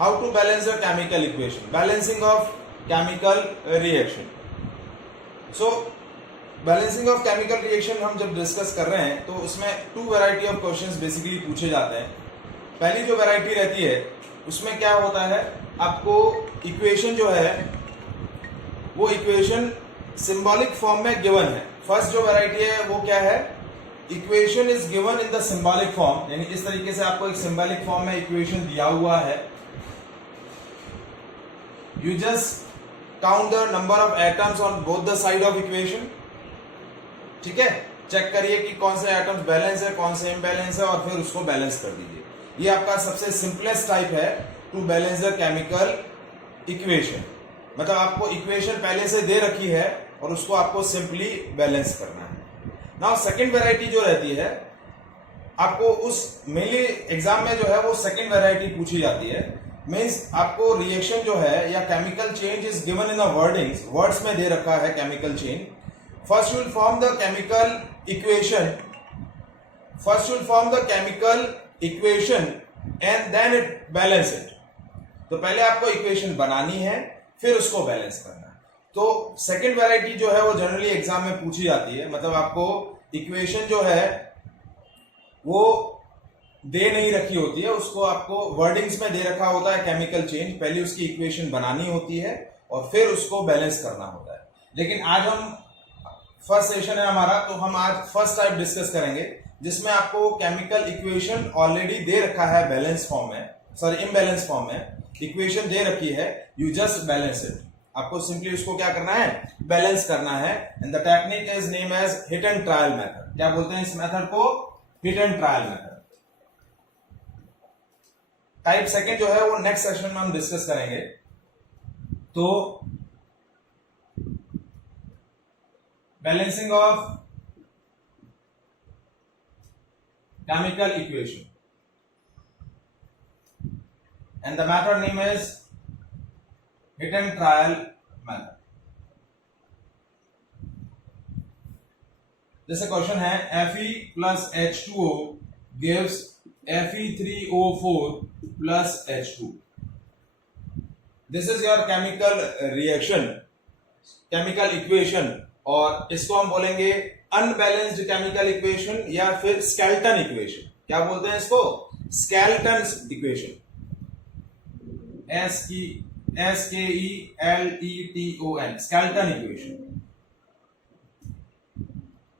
How to balance the chemical equation, balancing of chemical reaction. So balancing of chemical reaction हम जब discuss कर रहे हैं तो उसमें 2 वैरायटी ऑफ क्वेश्चंस बेसिकली पूछे जाते हैं। पहली जो वैरायटी रहती है उसमें क्या होता है, आपको इक्वेशन जो है वो इक्वेशन सिंबॉलिक फॉर्म में गिवन है। फर्स्ट जो वैरायटी है वो क्या है, equation is given in the symbolic form, यानी इस तरीके से आपको एक सिंबॉलिक फॉर्म में इक्वेशन दिया हुआ है। You just count the number of atoms on both the side of equation. ठीक है, चेक करिए कि कौन से एटम्स बैलेंस है, कौन से इम्बैलेंस है, और फिर उसको बैलेंस कर दीजिए। ये आपका सबसे सिंपलेस्ट टाइप है to balance the chemical equation. मतलब आपको इक्वेशन पहले से दे रखी है और उसको आपको सिंपली बैलेंस करना है। नाउ सेकंड वैरायटी जो रहती है, आपको उस मेनली एग्जाम में जो है वो सेकंड वैरायटी पूछी जाती है। मींस आपको रिएक्शन जो है या chemical change is given in the wordings, words में दे रखा है chemical change. First you will form the chemical equation. First you will form the chemical equation and then it balance it. तो पहले आपको इक्वेशन बनानी है, फिर उसको बैलेंस करना है। तो सेकंड वैरायटी जो है वो जनरली एग्जाम में पूछी जाती है। मतलब आपको इक्वेशन जो है वो दे नहीं रखी होती है, उसको आपको वर्डिंग्स में दे रखा होता है केमिकल चेंज। पहले उसकी इक्वेशन बनानी होती है और फिर उसको बैलेंस करना होता है। लेकिन आज हम फर्स्ट सेशन है हमारा, तो हम आज फर्स्ट टाइप डिस्कस करेंगे जिसमें आपको केमिकल इक्वेशन ऑलरेडी दे रखा है बैलेंस फॉर्म में, सॉरी इम्बैलेंस फॉर्म में इक्वेशन दे रखी है। यू जस्ट बैलेंस इट, आपको सिंपली उसको क्या करना है, बैलेंस करना है। And the technique is name as hit and trial method. क्या बोलते हैं इस मेथड को, hit and trial method. Type second जो है वो नेक्स्ट सेशन में हम डिस्कस करेंगे। तो balancing of chemical equation and the method name is hit and trial method। जैसे क्वेश्चन है Fe plus H2O gives Fe3O4 plus H2। This is your chemical reaction, chemical equation, और इसको हम बोलेंगे अनबैलेंस्ड केमिकल इक्वेशन या फिर skeleton equation. क्या बोलते हैं इसको, skeleton equation. SKELETON, skeleton equation.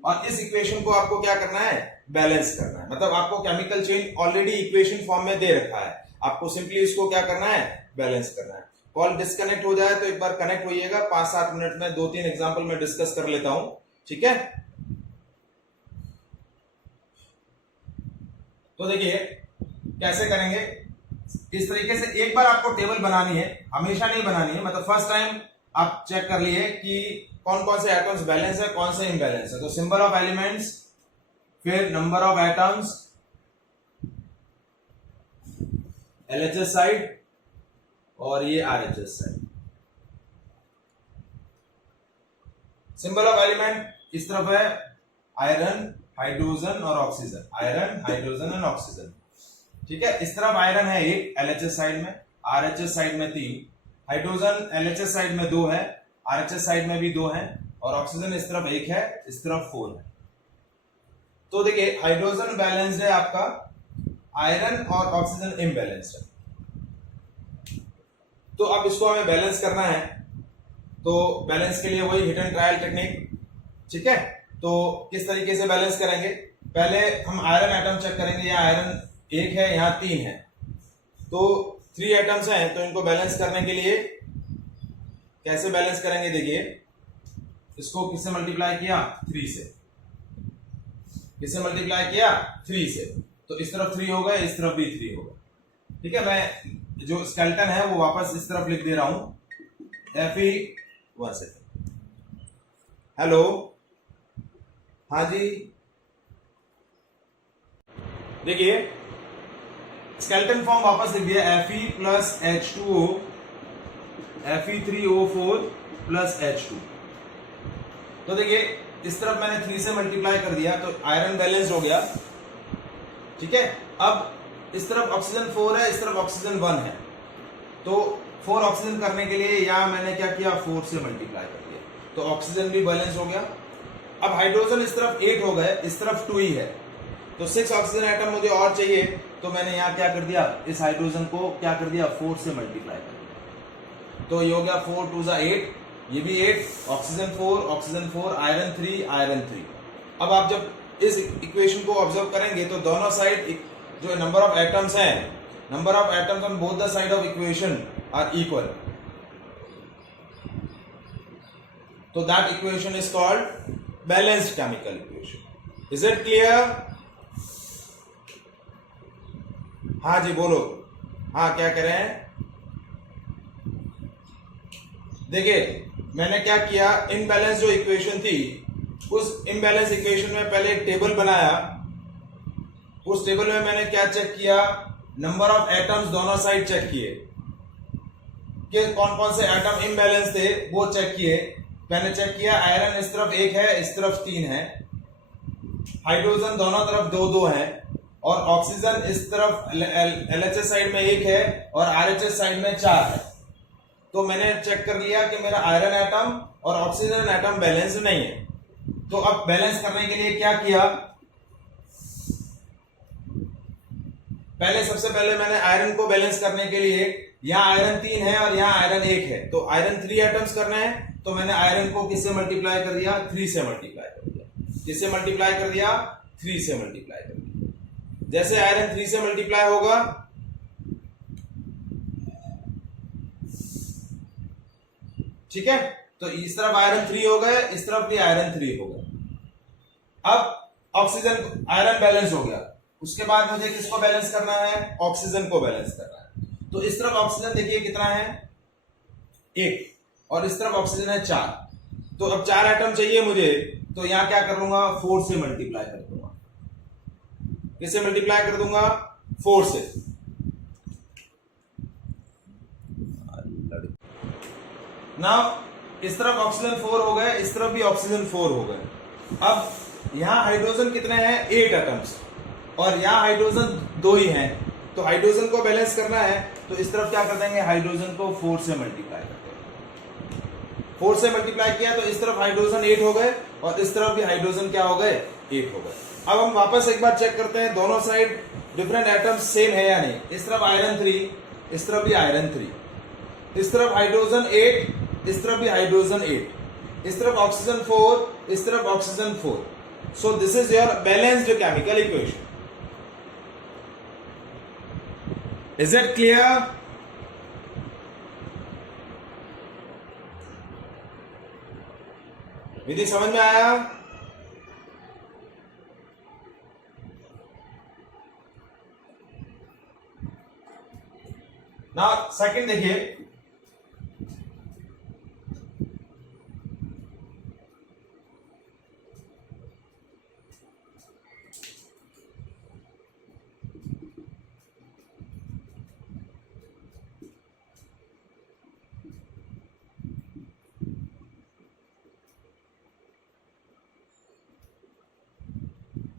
और इस इक्वेशन को आपको क्या करना है, बैलेंस करना है। मतलब आपको chemical change already equation form में दे रखा है, आपको सिंपली इसको क्या करना है, बैलेंस करना है। कॉल डिस्कनेक्ट हो जाए तो एक बार कनेक्ट होइएगा, 5-7 मिनट में 2-3 एग्जांपल में डिस्कस कर लेता हूं। ठीक है, तो देखिए कैसे करेंगे। इस तरीके से एक बार आपको टेबल बनानी है, हमेशा नहीं बनानी है। मतलब फर्स्ट टाइम आप चेक कर लिए कि कौन कौन से एटम्स बैलेंस है, कौन से इम्बैलेंस है। तो सिंबल ऑफ एलिमेंट्स, फिर number of atoms, LHS side और ये RHS side. Symbol of element इस तरफ है आयरन, हाइड्रोजन और oxygen, iron, hydrogen and oxygen. ठीक है, इस तरफ आयरन है 1 LHS साइड में, RHS साइड में 3, हाइड्रोजन LHS साइड में 2 है, RHS साइड में भी 2 है, और ऑक्सीजन इस तरफ 1 है, इस तरफ 4 है। तो देखिए हाइड्रोजन बैलेंस्ड है आपका, आयरन और ऑक्सीजन इम्बैलेंस्ड है। तो अब इसको हमें बैलेंस करना है, तो बैलेंस के लिए वही हिट एंड ट्रायल टेक्निक। ठीक है, तो किस तरीके से बैलेंस करेंगे, पहले हम आयरन एटम चेक करेंगे। यहाँ आयरन 1 है, यहाँ 3 है, तो 3 एटम्स हैं। तो इनको बैलेंस करने के लिए कैसे बैलेंस करेंगे, देखिए इसको किससे मल्टीप्लाई किया, 3 से। किससे मल्टीप्लाई किया, 3 से। तो इस तरफ 3 होगा, इस तरफ भी 3 होगा। ठीक है, मैं जो स्केलेटन है वो वापस इस तरफ लिख दे रहा हूं। Fe, 1 सेकेंड, हेलो, हाँ जी। देखिए स्केलेटन फॉर्म वापस लिख दिया, Fe plus H2O, Fe3O4 plus H2। तो देखिए इस तरफ मैंने 3 से मल्टीप्लाई कर दिया, तो आयरन बैलेंस हो गया। ठीक है, अब इस तरफ ऑक्सीजन 4 है, इस तरफ ऑक्सीजन 1 है, तो 4 ऑक्सीजन करने के लिए यहाँ मैंने क्या किया, 4 से मल्टीप्लाई कर दिया, तो ऑक्सीजन भी बैलेंस हो गया। अब हाइड्रोजन इस तरफ 8 हो गए, इस तरफ 2 ही है, तो 6 ऑक्सीजन एटम मुझे और चाहिए, तो मैंने यहाँ क्या कर दिया, इस हाइड्रोजन को क्या कर दिया, 4 से मल्टीप्लाई कर दिया, तो ये हो गया 4 2 8, ये भी 8, ऑक्सीजन 4, आयरन 3। अब आप जब इस इक्वेशन को ऑब्जर्व करेंगे तो दोनों साइड जो नंबर ऑफ एटम्स हैं, number of atoms on both the side of equation are equal, तो that equation is called balanced chemical equation. Is it clear? हाँ जी बोलो, हाँ क्या कह रहे हैं? देखिए मैंने क्या किया, इनबैलेंस जो इक्वेशन थी, उस इनबैलेंस इक्वेशन में पहले एक टेबल बनाया, उस टेबल में मैंने क्या चेक किया, नंबर ऑफ एटम्स दोनों साइड चेक किए कि कौन कौन से एटम इनबैलेंस थे, वो चेक किए। मैंने चेक किया आयरन इस तरफ 1 है, इस तरफ 3 है, हाइड्रोजन दोनों तरफ 2 है, और ऑक्सीजन इस तरफ LHS साइड में 1 है और RHS साइड में 4 है। तो मैंने चेक कर लिया कि मेरा आयरन एटम और ऑक्सीजन एटम बैलेंस नहीं है। तो अब बैलेंस करने के लिए क्या किया, सबसे पहले मैंने आयरन को बैलेंस करने के लिए, यहाँ आयरन 3 है और यहाँ आयरन 1 है, तो आयरन 3 एटम्स करना है, तो मैंने आयरन को किससे मल्टीप्लाई कर दिया, 3 से मल्टीप्लाई कर दिया। किससे मल्टीप्लाई कर दिया, 3 से मल्टीप्लाई कर दिया। जैसे आयरन 3 से मल्टीप्लाई होगा, ठीक है, तो इस तरफ आयरन 3 हो गए, इस तरफ भी आयरन 3 हो गए। अब ऑक्सीजन आयरन बैलेंस हो गया, उसके बाद मुझे किसको बैलेंस करना है, ऑक्सीजन को बैलेंस करना है। तो इस तरफ ऑक्सीजन देखिए कितना है, 1, और इस तरफ ऑक्सीजन है 4, तो अब 4 एटम चाहिए मुझे, तो यहां क्या कर लूंगा, 4 से मल्टीप्लाई कर दूंगा। किससे मल्टीप्लाई कर दूंगा, 4 से। नाउ इस तरफ ऑक्सीजन 4 हो गए, इस तरफ भी ऑक्सीजन 4 हो गए। अब यहां हाइड्रोजन कितने हैं, 8 एटम्स, और यहां हाइड्रोजन 2 ही हैं, तो हाइड्रोजन को बैलेंस करना है, तो इस तरफ क्या कर देंगे, हाइड्रोजन को 4 से मल्टीप्लाई कर देंगे। 4 से मल्टीप्लाई किया तो इस तरफ हाइड्रोजन 8 हो गए, और इस तरफ भी हाइड्रोजन क्या हो गए, 8 हो गए। अब हम वापस एक बार चेक करते हैं, दोनों साइड डिफरेंट एटम्स सेम है या नहीं। इस तरफ आयरन 3, इस तरफ भी आयरन 3, इस तरफ हाइड्रोजन 8, इस तरफ भी हाइड्रोजन 8, इस तरफ ऑक्सीजन 4, इस तरफ oxygen 4। So this is your balanced chemical equation. Is it clear? Vidhi समझ में आया? ना सेकंड देखिए,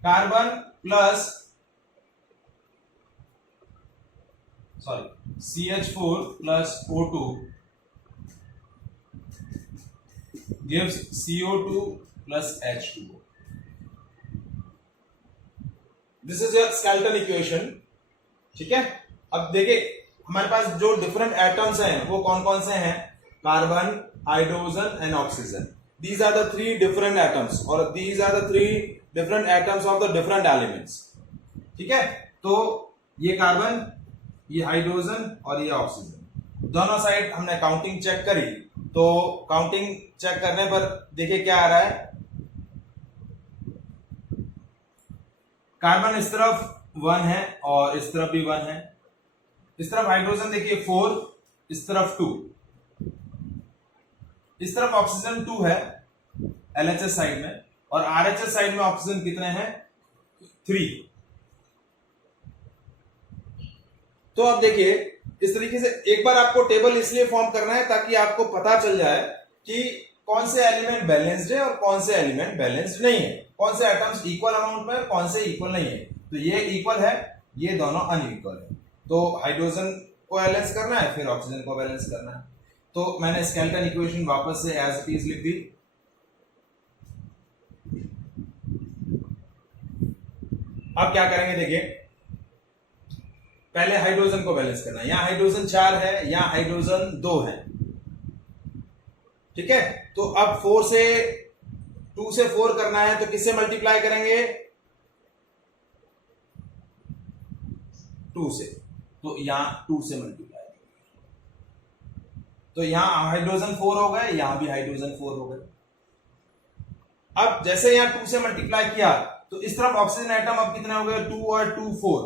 carbon plus CH4 plus O2 gives CO2 plus H2O. This is your skeleton equation. ठीक है, अब देखिए हमारे पास जो डिफरेंट एटम्स हैं वो कौन कौन से हैं, carbon, hydrogen and oxygen. These are the three different atoms और these are the three different atoms of the different elements. ठीक है, तो ये कार्बन, ये हाइड्रोजन और ये ऑक्सीजन, दोनों साइड हमने काउंटिंग चेक करी। तो काउंटिंग चेक करने पर देखिए क्या आ रहा है, कार्बन इस तरफ 1 है और इस तरफ भी 1 है। इस तरफ हाइड्रोजन देखिए 4, इस तरफ 2, इस तरफ ऑक्सीजन 2 है LHS साइड में, और RHS साइड में ऑक्सीजन कितने हैं, 3। तो अब देखिए इस तरीके से एक बार आपको टेबल इसलिए फॉर्म करना है ताकि आपको पता चल जाए कि कौन से एलिमेंट बैलेंस्ड है और कौन से एलिमेंट बैलेंस्ड नहीं है, कौन से एटम्स इक्वल अमाउंट में और कौन से इक्वल नहीं है। तो ये इक्वल है, ये दोनों अनइक्वल है। तो हाइड्रोजन को बैलेंस करना है, फिर ऑक्सीजन को बैलेंस करना है। तो मैंने स्केलेटन इक्वेशन वापस से एज इट इज लिख दी। अब क्या करेंगे, देखिए पहले हाइड्रोजन को बैलेंस करना है। यहां हाइड्रोजन 4 है, यहां हाइड्रोजन 2 है, ठीक है। तो अब 2 से 4 करना है, तो किससे मल्टीप्लाई करेंगे, 2 से। तो यहां 2 से मल्टीप्लाई, तो यहां हाइड्रोजन 4 हो गए, यहां भी हाइड्रोजन 4 हो गए। अब जैसे यहां 2 से मल्टीप्लाई किया, तो इस तरफ ऑक्सीजन एटम अब कितने हो गए, 2 और 2 4,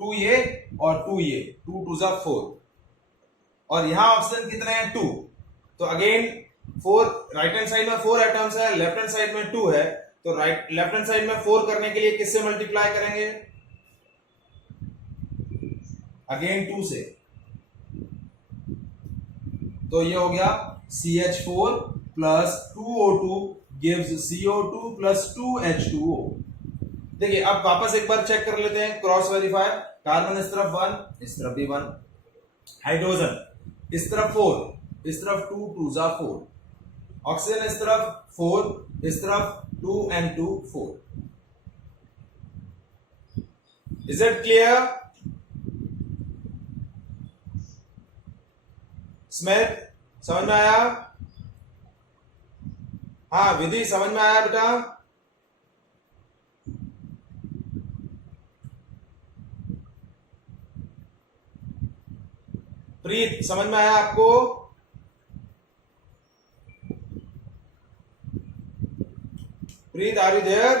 2 ये और 2 ये, 2 2 जा 4, और यहां ऑक्सीजन कितने हैं, 2। तो अगेन 4, राइट हैंड साइड में 4 एटम्स है, लेफ्ट हैंड साइड में 2 है, तो लेफ्ट हैंड साइड में 4 करने के लिए किससे मल्टीप्लाई करेंगे, अगेन 2 से। तो ये हो गया CH4 plus 2O2 gives CO2 plus 2H2O। देखिए अब वापस एक बार चेक कर लेते हैं, क्रॉस वेरीफायर। कार्बन इस तरफ 1, इस तरफ भी 1, हाइड्रोजन इस तरफ 4, इस तरफ 2 2 जा 4, ऑक्सीजन इस तरफ 4, इस तरफ 2 and 2 4। Is it clear? Smith समझ में आया? हाँ विधि समझ में आया बेटा? प्रीत समझ में आया आपको? प्रीत आर यू देयर?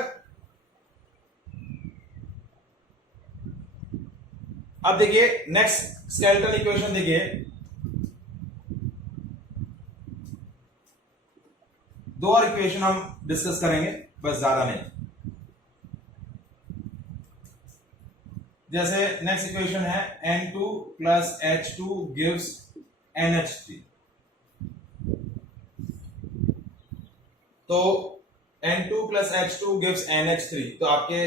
अब देखिए नेक्स्ट स्केलेटल इक्वेशन, देखिए दो और इक्वेशन हम डिस्कस करेंगे, बस ज्यादा नहीं। जैसे नेक्स्ट इक्वेशन है N2 plus H2 gives NH3। तो N2 plus H2 gives NH3, तो आपके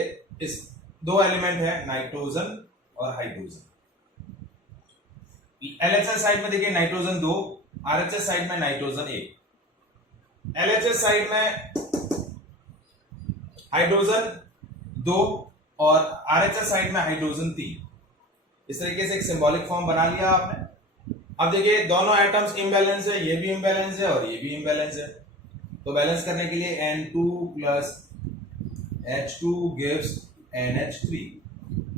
इस दो एलिमेंट है, नाइट्रोजन और हाइड्रोजन। LHS साइड में देखिए नाइट्रोजन 2, RHS साइड में नाइट्रोजन 1। LHS साइड में हाइड्रोजन 2 और RHS साइड में हाइड्रोजन 3। इस तरीके से एक सिंबॉलिक फॉर्म बना लिया आपने। अब देखिए दोनों एटम्स इम्बैलेंस है, ये भी इम्बैलेंस है और ये भी इम्बैलेंस है। तो बैलेंस करने के लिए N2 plus H2 gives NH3।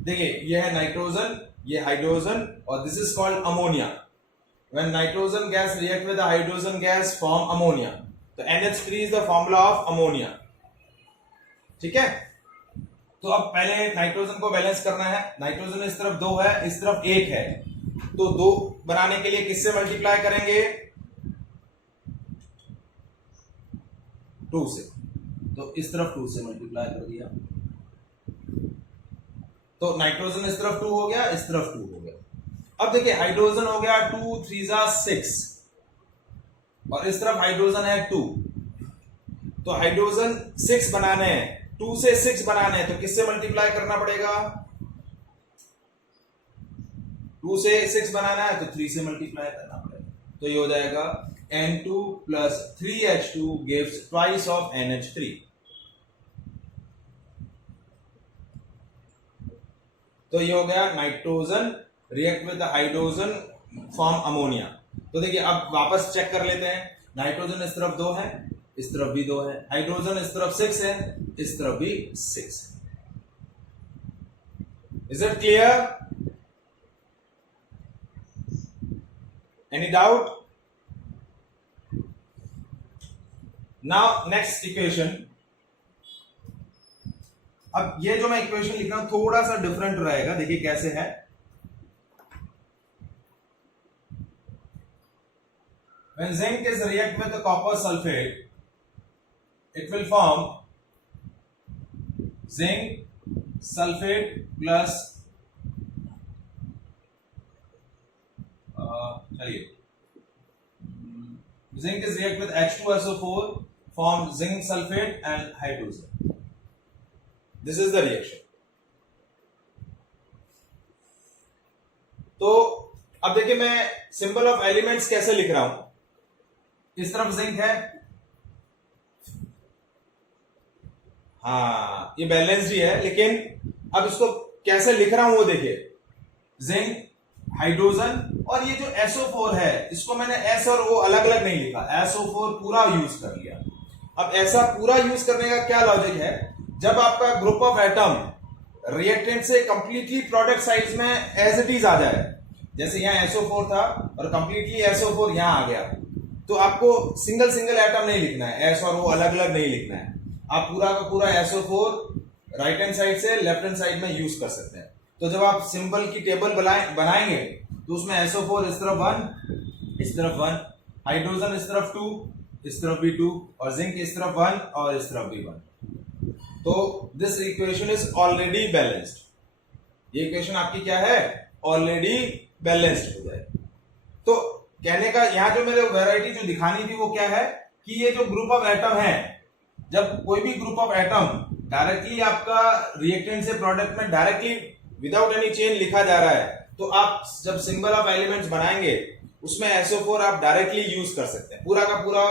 देखिए ये है नाइट्रोजन, ये हाइड्रोजन, और this is called ammonia. When nitrogen gas react with the hydrogen gas form ammonia, तो NH3 is the formula of ammonia। ठीक है, तो अब पहले नाइट्रोजन को बैलेंस करना है। नाइट्रोजन इस तरफ 2 है, इस तरफ 1 है, तो 2 बनाने के लिए किससे मल्टीप्लाई करेंगे, 2 से। तो इस तरफ 2 से मल्टीप्लाई कर दिया, तो नाइट्रोजन इस तरफ 2 हो गया, इस तरफ 2 हो गया। अब देखिए हाइड्रोजन हो गया 2 3 जा 6, और इस तरफ हाइड्रोजन है 2। तो हाइड्रोजन 6 बनाने हैं, 2 से 6 बनाने हैं, तो किससे मल्टीप्लाई करना पड़ेगा, 2 से 6 बनाना है तो 3 से मल्टीप्लाई करना पड़ेगा। तो ये हो जाएगा N2 plus 3H2 gives twice of NH3। तो ये हो गया nitrogen react with the hydrogen form ammonia. तो देखिए अब वापस चेक कर लेते हैं। नाइट्रोजन इस तरफ 2 है, इस तरफ भी 2 है, हाइड्रोजन इस तरफ 6 है, इस तरफ भी 6 है। Is it clear? Any doubt? Now next equation. अब ये जो मैं इक्वेशन लिख रहा हूं थोड़ा सा डिफरेंट रहेगा, देखिए कैसे है। When zinc is react with the copper sulfate, it will form zinc sulfate plus चलिए zinc is react with H2SO4, form zinc sulfate and hydrogen. This is the reaction. तो अब देखिए मैं सिंबल ऑफ एलिमेंट्स कैसे लिख रहा हूं, इस तरफ जिंक है, हाँ ये बैलेंस्ड ही है, लेकिन अब इसको कैसे लिख रहा हूं वो देखिए, जिंक, हाइड्रोजन, और ये जो SO4 है इसको मैंने S और O अलग अलग नहीं लिखा, SO4 पूरा यूज कर लिया। अब ऐसा पूरा यूज करने का क्या लॉजिक है, जब आपका ग्रुप ऑफ एटम रिएक्टेंट से कंप्लीटली प्रोडक्ट साइड में एज इट इज आ जाए, जैसे यहाँ SO4 था और कंप्लीटली SO4 यहां आ गया, तो आपको सिंगल सिंगल एटम नहीं लिखना है, S और O अलग अलग नहीं लिखना है, आप पूरा का पूरा SO4 राइट हैंड साइड से लेफ्ट हैंड साइड में यूज कर सकते हैं। तो जब आप सिंबल की टेबल बनाएंगे तो उसमें SO4 इस तरफ 1, इस तरफ 1, हाइड्रोजन इस तरफ 2, इस तरफ भी 2, और जिंक इस तरफ 1 और इस तरफ भी 1। तो this equation is already balanced. ये इक्वेशन आपकी क्या है, ऑलरेडी बैलेंस्ड हो जाए। तो कहने का यहां जो मेरे वैरायटी जो दिखानी थी वो क्या है कि ये जो ग्रुप ऑफ एटम है, जब कोई भी ग्रुप ऑफ एटम डायरेक्टली आपका रिएक्टेंट से प्रोडक्ट में डायरेक्टली विदाउट एनी चेन लिखा जा रहा है, तो आप जब सिंबल ऑफ एलिमेंट्स बनाएंगे उसमें SO4 आप डायरेक्टली यूज कर सकते हैं, पूरा का पूरा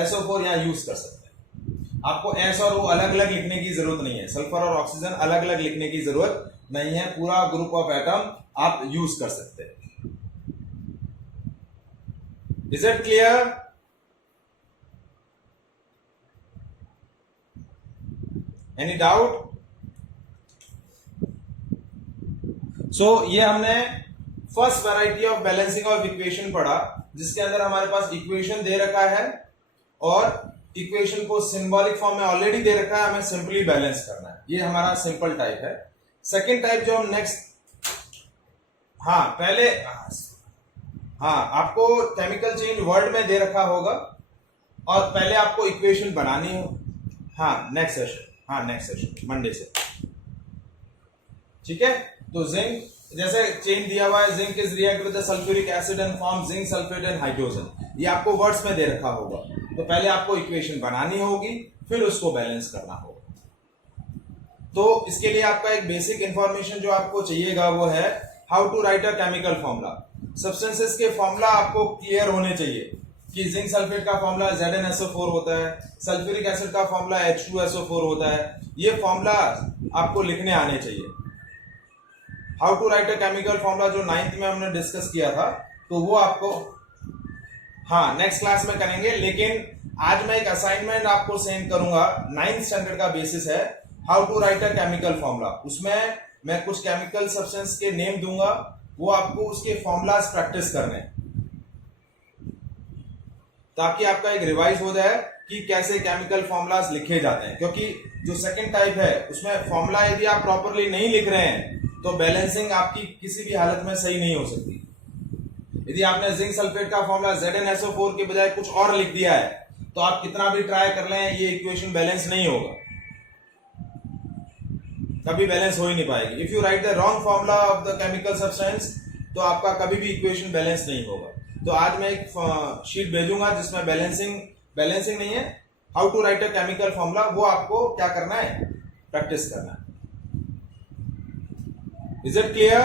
SO4 यहां यूज कर सकते हैं। आपको S और O अलग अलग लिखने की जरूरत नहीं है, सल्फर और ऑक्सीजन अलग अलग लिखने की जरूरत नहीं है, पूरा ग्रुप ऑफ एटम आप यूज कर सकते हैं। Is it clear? Any doubt? So ये हमने first variety of balancing of equation पढ़ा, जिसके अंदर हमारे पास इक्वेशन दे रखा है और इक्वेशन को सिंबॉलिक फॉर्म में ऑलरेडी दे रखा है, हमें सिंपली बैलेंस करना है। ये हमारा सिंपल टाइप है। सेकेंड टाइप जो हम नेक्स्ट, हाँ पहले, हाँ आपको केमिकल चेंज वर्ड में दे रखा होगा और पहले आपको इक्वेशन बनानी हो। हाँ नेक्स्ट सेशन, हाँ नेक्स्ट सेशन मंडे से, ठीक है। तो जिंक जैसे चेन दिया हुआ है, zinc is react with the sulphuric acid and form zinc sulphate and hydrogen, ये आपको वर्ड्स में दे रखा होगा। तो पहले आपको इक्वेशन बनानी होगी, फिर उसको बैलेंस करना होगा। तो इसके लिए आपका एक बेसिक इंफॉर्मेशन जो आपको चाहिएगा वो है how to write a chemical formula. Substances के फॉर्मूला आपको क्लियर होने चाहिए कि जिंक सल्फेट का फॉर्मूला ZnSO4 होता है, सल्फ्यूरिक एसिड का फॉर्मूला H2SO4 होता है, ये फॉर्मूला आपको लिखने आने चाहिए। How to write a chemical formula जो 9th में हमने डिस्कस किया था, तो वो आपको हाँ नेक्स्ट क्लास में करेंगे, लेकिन आज मैं एक असाइनमेंट आपको सेंड करूंगा 9th स्टैंडर्ड का बेसिस है, how to write a chemical formula. उसमें मैं कुछ केमिकल सब्सटेंस के नेम दूंगा, वो आपको उसके फॉर्मूलाज प्रैक्टिस करने, ताकि आपका एक रिवाइज हो जाए कि कैसे केमिकल फॉर्मूलाज लिखे जाते हैं। क्योंकि जो सेकंड टाइप है उसमें फॉर्मूला यदि आप प्रॉपरली नहीं लिख रहे हैं तो बैलेंसिंग आपकी किसी भी हालत में सही नहीं हो सकती। यदि आपने जिंक सल्फेट का फॉर्मूला ZnSO4 के बजाय कुछ और लिख दिया है तो आप कितना भी ट्राई कर लें ये इक्वेशन बैलेंस नहीं होगा, कभी बैलेंस हो ही नहीं पाएगी। If you right the wrong formula of the chemical substance तो आपका कभी भी इक्वेशन बैलेंस नहीं होगा। तो आज मैं एक शीट भेजूंगा जिसमें बैलेंसिंग नहीं है, how to write a chemical formula, वो आपको क्या करना है, प्रैक्टिस करना है। Is it clear?